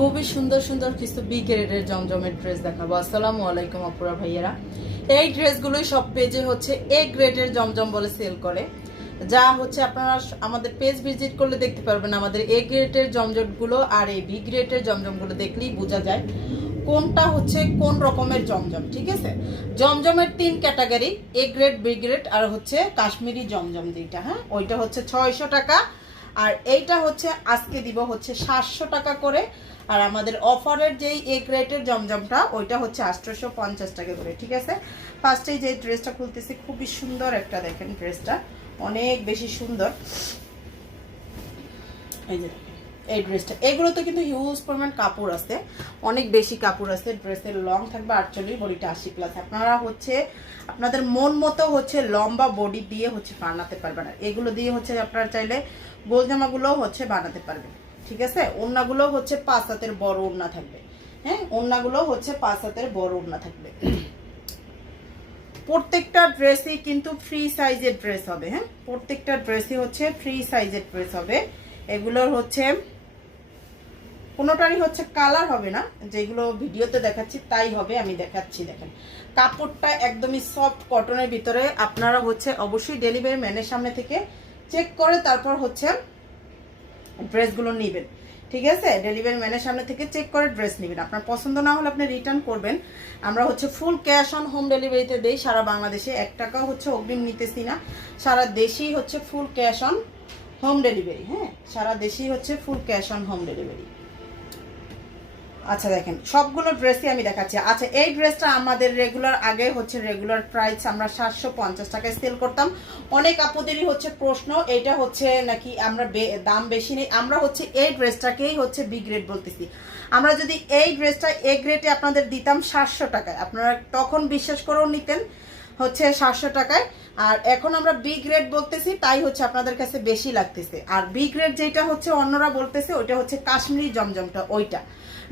খুবই সুন্দর সুন্দর কিছু বি গ্রেডের জমজমের ড্রেস দেখাবো। আসসালামু আলাইকুম আপুরা ভাইয়েরা। এই ড্রেসগুলোই সব পেজে হচ্ছে এ গ্রেডের জমজম বলে সেল করে, যা হচ্ছে আপনারা আমাদের পেজ ভিজিট করলে দেখতে পারবেন। আমাদের এ গ্রেডের জমজমগুলো আর এই বি গ্রেডের জমজমগুলো দেখলেই বোঝা যায় কোনটা হচ্ছে কোন রকমের জমজম। ঠিক আছে, জমজমের 3 category, A grade, B grade আর হচ্ছে কাশ্মীরি জমজম যেটা। হ্যাঁ, ওইটা হচ্ছে 600 টাকা আর এইটা হচ্ছে আজকে দিব হচ্ছে 700 টাকা করে। আর আমাদের অফারের যেই এ গ্রেডের জমজমটা ওইটা হচ্ছে 850 টাকা করে। ঠিক আছে, ফার্স্টেই যে ড্রেসটা খুলতেছি খুবই সুন্দর একটা, দেখেন ড্রেসটা অনেক বেশি সুন্দর। এই যে এই ড্রেসটা, এগুলোতে কিন্তু হিউজ পরিমাণ কাপড় আছে, অনেক বেশি কাপড় আছে। ড্রেসের লং থাকবে 48, বডিটা 80+। আপনারা হচ্ছে আপনাদের মন মতো হচ্ছে লম্বা বডি দিয়ে হচ্ছে বানাতে পারবেন। আর এগুলো দিয়ে হচ্ছে আপনারা চাইলে গোল জামাগুলোও হচ্ছে বানাতে পারবেন। ঠিক আছে, ওড়নাগুলো হচ্ছে 5 হাতের বড় ওড়না থাকবে। হ্যাঁ, ওড়নাগুলো হচ্ছে 5 হাতের বড় ওড়না থাকবে। প্রত্যেকটা ড্রেসই কিন্তু ফ্রি সাইজের ড্রেস হবে। হ্যাঁ, প্রত্যেকটা ড্রেসই হচ্ছে ফ্রি সাইজের ড্রেস হবে। এগুলোর হচ্ছে কোনোটারই হচ্ছে কালার হবে না, যেগুলো ভিডিওতে দেখাচ্ছি তাই হবে। আমি দেখাচ্ছি, দেখেন কাপড়টা একদমই সফট কটনের ভিতরে। আপনারা হচ্ছে অবশ্যই ডেলিভারি ম্যানের সামনে থেকে চেক করে তারপর হচ্ছে ড্রেসগুলো নেবেন। ঠিক আছে, ডেলিভারি ম্যানের সামনে থেকে চেক করে ড্রেস নেবেন। আপনার পছন্দ না হলে আপনি রিটার্ন করবেন। আমরা হচ্ছে ফুল ক্যাশ অন হোম ডেলিভারিতে দেই সারা বাংলাদেশে। 1 টাকাও হচ্ছে অগ্রিম নিতেছি না, সারা দেশেই হচ্ছে full cash on home delivery. হ্যাঁ, সারা দেশেই হচ্ছে full cash on home delivery. আচ্ছা দেখেন, সবগুলো ড্রেসই আমি দেখাচ্ছি। আচ্ছা, এই ড্রেসটা আমাদের রেগুলার আগে হচ্ছে রেগুলার প্রাইস আমরা 750 টাকায় সেল করতাম। অনেক আপুদেরই হচ্ছে প্রশ্ন, এটা হচ্ছে নাকি আমরা দাম বেশি নেই। আমরা হচ্ছে এই ড্রেসটাকেই হচ্ছে বি গ্রেড বলতেছি। আমরা যদি এই ড্রেসটা এ গ্রেডে আপনাদের দিতাম 700 টাকায়, আপনারা তখন বিশ্বাস করেও নিতেন হচ্ছে 700 টাকায়। আর এখন আমরা বি গ্রেড বলতেছি, তাই হচ্ছে আপনাদের কাছে বেশি লাগতেছে। আর বি গ্রেড যেটা হচ্ছে অন্যরা বলতেছে ওইটা হচ্ছে কাশ্মীরি জমজমটা, ওইটা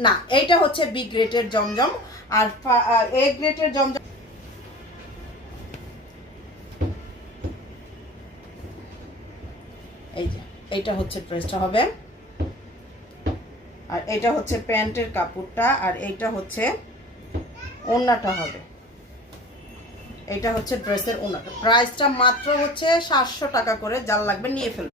না, এইটা হচ্ছে বি গ্রেডের জমজম। আর এ গ্রেডের জমজম এই যে এইটা হচ্ছে ড্রেসটা হবে। আর এটা হচ্ছে প্যান্টের কাপড়টা, আর এইটা হচ্ছে ওড়নাটা হবে। এটা হচ্ছে ড্রেসের ওড়নাটা। প্রাইসটা মাত্র হচ্ছে 700 টাকা করে, যার লাগবে নিয়ে ফেলবে।